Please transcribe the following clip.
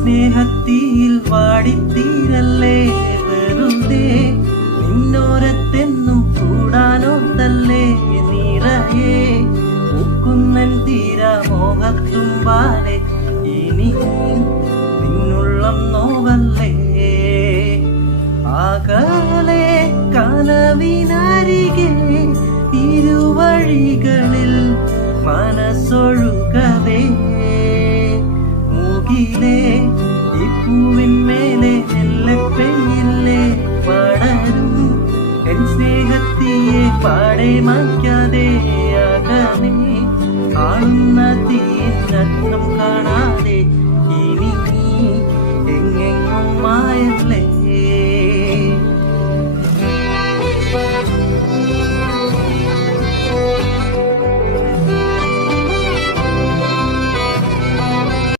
സ്നേഹത്തിൽ വാടിത്തീരല്ലേ വെറുതെ നിന്നോരത്തെന്നും കൂടാനോത്തല്ലേ നിറയെ പൂക്കുന്നൻ തീരാമോഹത്തുമ്പാലെ ഇനി നിന്നുള്ളം നോവല്ലേ അകലെ കനവിനരികെ ഇരുവഴികളിൽ മനസ്സൊഴുകവേ മുകിലേ ഈ പൂവിന്മേലെ മെല്ലെ പെയ്യില്ലേ പടരും എൻ സ്നേഹത്തിയെ പാടെ മായ്ക്കാതെ അകമേ ആളുന്ന തീയറ്റം കാണാതെ ഇനി നീ എങ്ങെങ്ങും മായല്ലേ.